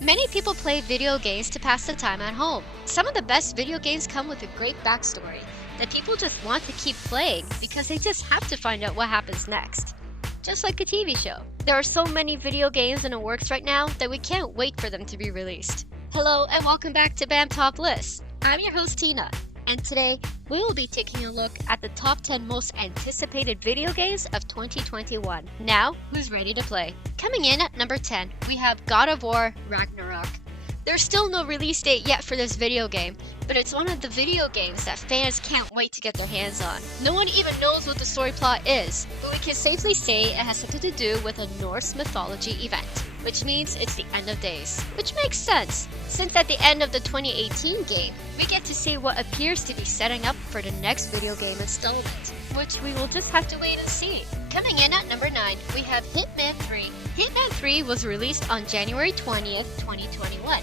Many people play video games to pass the time at home. Some of the best video games come with a great backstory that people just want to keep playing because they just have to find out what happens next. Just like a TV show. There are so many video games in the works right now that we can't wait for them to be released. Hello and welcome back to bamtoplists. I'm your host Tina, and today we will be taking a look at the top 10 most anticipated video games of 2021. Now, who's ready to play? Coming in at number 10, we have God of War Ragnarok. There's still no release date yet for this video game, but it's one of the video games that fans can't wait to get their hands on. No one even knows what the story plot is, but we can safely say it has something to do with a Norse mythology event, which means it's the end of days. Which makes sense, since at the end of the 2018 game, we get to see what appears to be setting up for the next video game installment, which we will just have to wait and see. Coming in at number 9, we have Hitman 3. Hitman 3 was released on January 20th, 2021.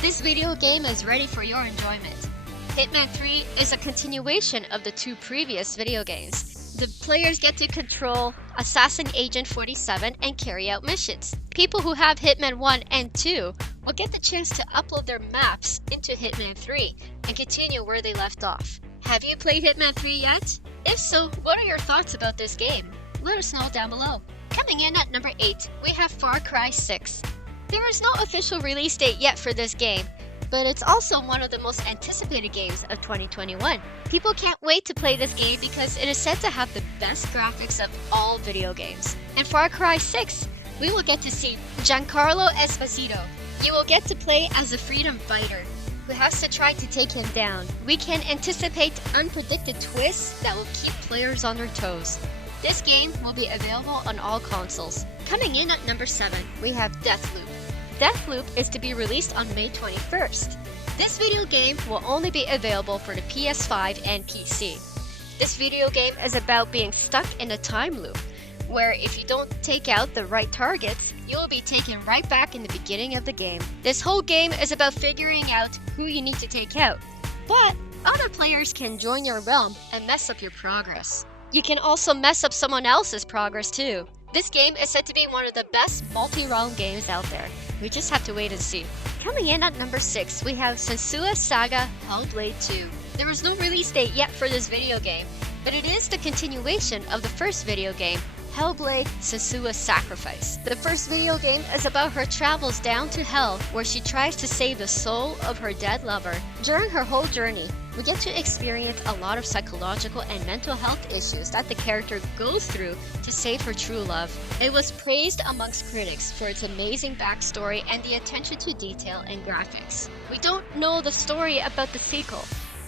This video game is ready for your enjoyment. Hitman 3 is a continuation of the two previous video games. The players get to control Assassin Agent 47 and carry out missions. People who have Hitman 1 and 2 will get the chance to upload their maps into Hitman 3 and continue where they left off. Have you played Hitman 3 yet? If so, what are your thoughts about this game? Let us know down below. Coming in at number 8, we have Far Cry 6. There is no official release date yet for this game, but it's also one of the most anticipated games of 2021. People can't wait to play this game because it is said to have the best graphics of all video games. In Far Cry 6, we will get to see Giancarlo Esposito. You will get to play as a freedom fighter who has to try to take him down. We can anticipate unpredicted twists that will keep players on their toes. This game will be available on all consoles. Coming in at number 7, we have Deathloop. Deathloop is to be released on May 21st. This video game will only be available for the PS5 and PC. This video game is about being stuck in a time loop, where if you don't take out the right targets, you will be taken right back in the beginning of the game. This whole game is about figuring out who you need to take out, but other players can join your realm and mess up your progress. You can also mess up someone else's progress too. This game is said to be one of the best multi-realm games out there. We just have to wait and see. Coming in at number 6, we have Sensual Saga Hallblade 2. There is no release date yet for this video game, but it is the continuation of the first video game, Hellblade: Sensua's Sacrifice. The first video game is about her travels down to hell where she tries to save the soul of her dead lover. During her whole journey, we get to experience a lot of psychological and mental health issues that the character goes through to save her true love. It was praised amongst critics for its amazing backstory and the attention to detail and graphics. We don't know the story about the sequel,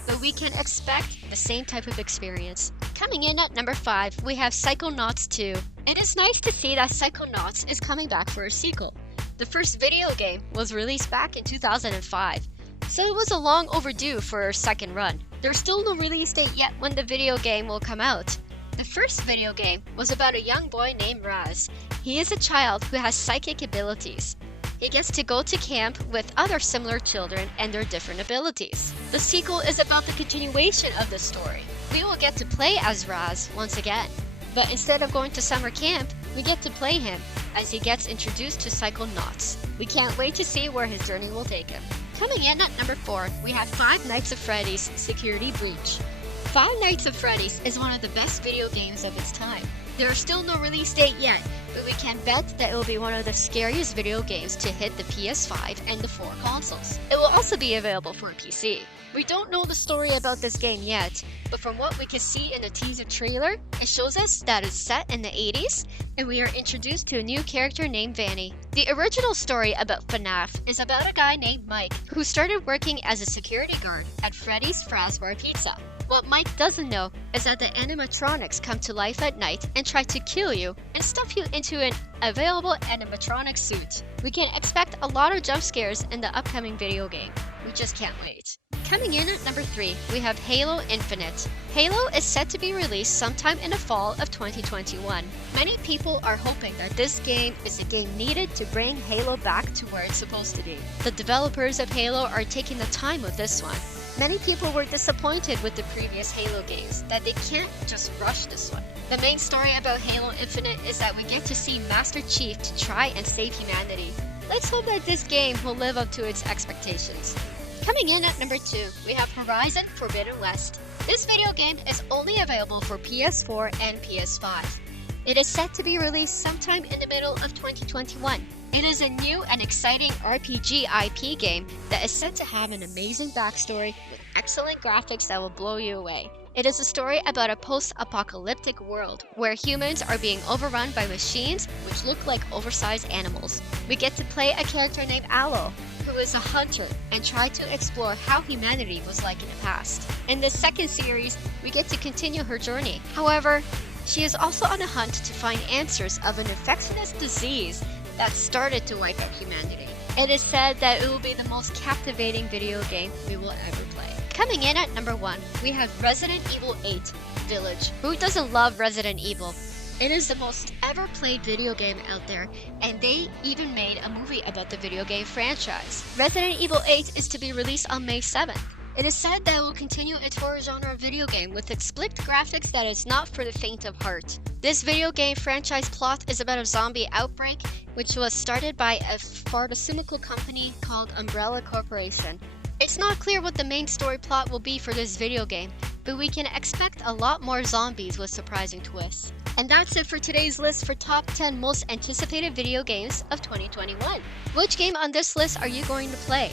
but we can expect the same type of experience. Coming in at number 5, we have Psychonauts 2. It is nice to see that Psychonauts is coming back for a sequel. The first video game was released back in 2005, so it was a long overdue for a second run. There's still no release date yet when the video game will come out. The first video game was about a young boy named Raz. He is a child who has psychic abilities. He gets to go to camp with other similar children and their different abilities. The sequel is about the continuation of the story. We will get to play as Raz once again, but instead of going to summer camp, we get to play him as he gets introduced to Psychonauts. We can't wait to see where his journey will take him. Coming in at number 4, we have Five Nights at Freddy's Security Breach. Five Nights at Freddy's is one of the best video games of its time. There is still no release date yet, but we can bet that it will be one of the scariest video games to hit the PS5 and the 4 consoles. It will also be available for PC. We don't know the story about this game yet, but from what we can see in the teaser trailer, it shows us that it's set in the 80s, and we are introduced to a new character named Vanny. The original story about FNAF is about a guy named Mike who started working as a security guard at Freddys Fazbear Pizza. What Mike doesn't know is that the animatronics come to life at night and try to kill you and stuff you into an available animatronic suit. We can expect a lot of jump scares in the upcoming video game. We just can't wait. Coming in at number 3, we have Halo Infinite. Halo is set to be released sometime in the fall of 2021. Many people are hoping that this game is a game needed to bring Halo back to where it's supposed to be. The developers of Halo are taking the time with this one. Many people were disappointed with the previous Halo games, that they can't just rush this one. The main story about Halo Infinite is that we get to see Master Chief to try and save humanity. Let's hope that this game will live up to its expectations. Coming in at number 2, we have Horizon Forbidden West. This video game is only available for PS4 and PS5. It is set to be released sometime in the middle of 2021. It is a new and exciting RPG IP game that is set to have an amazing backstory with excellent graphics that will blow you away. It is a story about a post-apocalyptic world where humans are being overrun by machines which look like oversized animals. We get to play a character named Aloe, who is a hunter, and try to explore how humanity was like in the past. In the second series, we get to continue her journey. However, she is also on a hunt to find answers of an infectious disease that started to wipe out humanity. It is said that it will be the most captivating video game we will ever play. Coming in at number 1, we have Resident Evil 8 Village. Who doesn't love Resident Evil? It is the most ever played video game out there, and they even made a movie about the video game franchise. Resident Evil 8 is to be released on May 7th. It is said that it will continue its horror genre video game with its split graphics that is not for the faint of heart. This video game franchise plot is about a zombie outbreak which was started by a pharmaceutical company called Umbrella Corporation. It's not clear what the main story plot will be for this video game, but we can expect a lot more zombies with surprising twists. And that's it for today's list for top 10 most anticipated video games of 2021. Which game on this list are you going to play?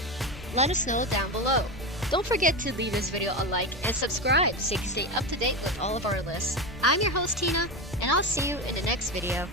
Let us know down below. Don't forget to leave this video a like and subscribe so you can stay up to date with all of our lists. I'm your host Tina, and I'll see you in the next video.